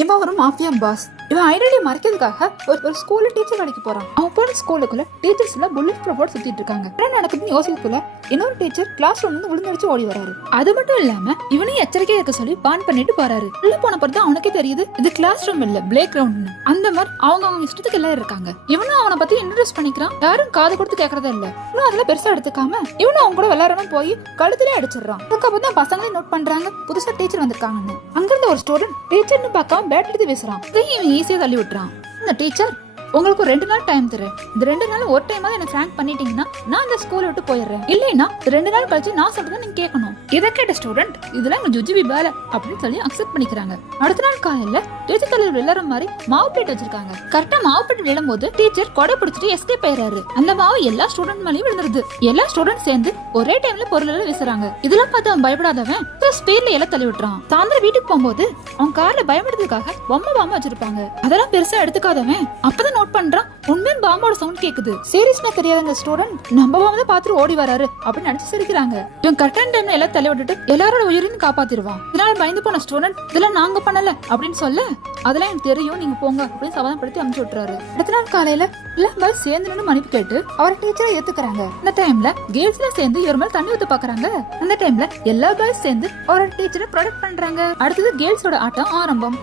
இவன் ஒரு mafia pass. இவன் ஐடென்டி மறைக்கிறதுக்காக ஒரு ஸ்கூல்ல டீச்சர் வேலைக்கு போறான். அவன் போன ஸ்கூலுக்குள்ள டீச்சர்ஸ் எல்லாம் புல்லட் ப்ரூஃபோட சுத்திட்டு இருக்காங்க. என்ன நடக்குதுன்னு யோசிக்கக்குள்ள இன்னொரு டீச்சர் கிளாஸ் ரூம்ல இருந்து விழுந்தடிச்சு ஓடி வராரு. அது மட்டும் இல்லாம இவனையும் எச்சரிக்கையா இருக்க சொல்லி பான் பண்ணிட்டு போறாரு. உள்ள போன பிறகு அவனுக்கே தெரியுது இது கிளாஸ் ரூம் இல்ல, பிளே கிரவுண்ட். அந்த மாதிரி அவங்க இஷ்டத்துக்கு எல்லாம் இருக்காங்க. இவனும் அவனை பத்தி இன்ட்ரோடியூஸ் பண்ணிக்கிறான். யாரும் காது கொடுத்து கேக்குறதே இல்ல. இன்னும் அதெல்லாம் பெருசா எடுத்துக்காம இவனும் அவங்க கூட விளையாடணும் போய் கழுத்திலே அடிச்சிடறான். அதுக்கப்புறம் தான் பசங்களே நோட் பண்றாங்க புதுசா டீச்சர் வந்திருக்காங்கன்னு. அங்கிருந்த ஒரு ஸ்டூடெண்ட் டீச்சர்னு பார்க்காம பேட் எடுத்து பேசுறான். இவன் ஈஸியா தள்ளி விட்டுறான். இந்த டீச்சர் உங்களுக்கு 2 நாள் டைம் தரேன். இந்த 2 நாள் ஒரு டைமாவது என்ன ஃப்ராங்க் பண்ணிட்டீங்கன்னா நான் இந்த ஸ்கூலை விட்டு போயிடுறேன். இல்லைன்னா 2 நாள் கழிச்சு நான் சொல்றதை நீங்க கேட்கணும். இதை கேட்ட ஸ்டூடெண்ட் இதெல்லாம் எங்க ஜுஜிபி வேலை அப்படின்னு சொல்லி அக்செப்ட் பண்ணிக்கிறாங்க. அடுத்த நாள் காலையில டீச்சர் தலைவர் விளையாடுற மாதிரி மாவு பிளேட் வச்சிருக்காங்க. கரெக்டா மாவு பிளேட் விழும் போது டீச்சர் கொடை பிடிச்சிட்டு எஸ்கேப் ஆயிடுறாரு. அந்த மாவு எல்லா ஸ்டூடெண்ட் மேலேயும் விழுந்துருது. எல்லா ஸ்டூடெண்ட் சேர்ந்து ஒரே டைம்ல பொருள் எல்லாம் வீசுறாங்க. இதெல்லாம் பார்த்து அவன் பயப்படாதவன் ஸ்பீட்ல எல்லாம் தள்ளி விட்டுறான். சாயந்தரம் வீட்டுக்கு போகும்போது அவன் கார்ல பயப்படுறதுக்காக பொம்மை வச்சிருப்பாங்க. அதெல்லாம் பெருசா எடுத்துக்காதவன் அப்பதான் நோட் பண்றான் உண்மையான பாம்போட சவுண்ட் கேக்குது. சீரியஸ்னா தெரியாத ஸ்டூடெண்ட் நம்ம பாம்பை பார்த்துட்டு ஓடி வராரு அப்படின்னு நினைச்சு சிரிக்கிறாங்க. இவன் கரெக்டான டைம்ல எல்லாம் தள்ளி விட்டுட்டு எல்லாரோட உயிரையும் காப்பாத்திடுவான். இதனால பயந்து போன ஸ்டூடெண்ட் இதெல்லாம் நாங்க பண்ணல அப்படின்னு சொல்ல அதெல்லாம் எனக்கு தெரியும் நீங்க போங்க அப்படின்னு சமாதானப்படுத்தி அனுப்பிச்சு விட்டுறாரு. அடுத்த நாள் காலையில எல்லாம் சேர்ந்து நின்று மன்னிப்பு கேட்டு அவரை டீச்சரை ஏத்துக்கிறாங்க. இந்த டைம்ல கேர்ள்ஸ் எல்லாம் சேர்ந்து இவர் மேல தண்ணி ஊத்த பாக்குறாங்க. அந்த டைம்ல எல்லா பாய்ஸ் சேர்ந்து அவரோட டீச்சரை ப்ரொடெக்ட் பண்றாங்க. அடுத்தது கேர்ள்ஸோட ஆட்டம் ஆரம்பம்.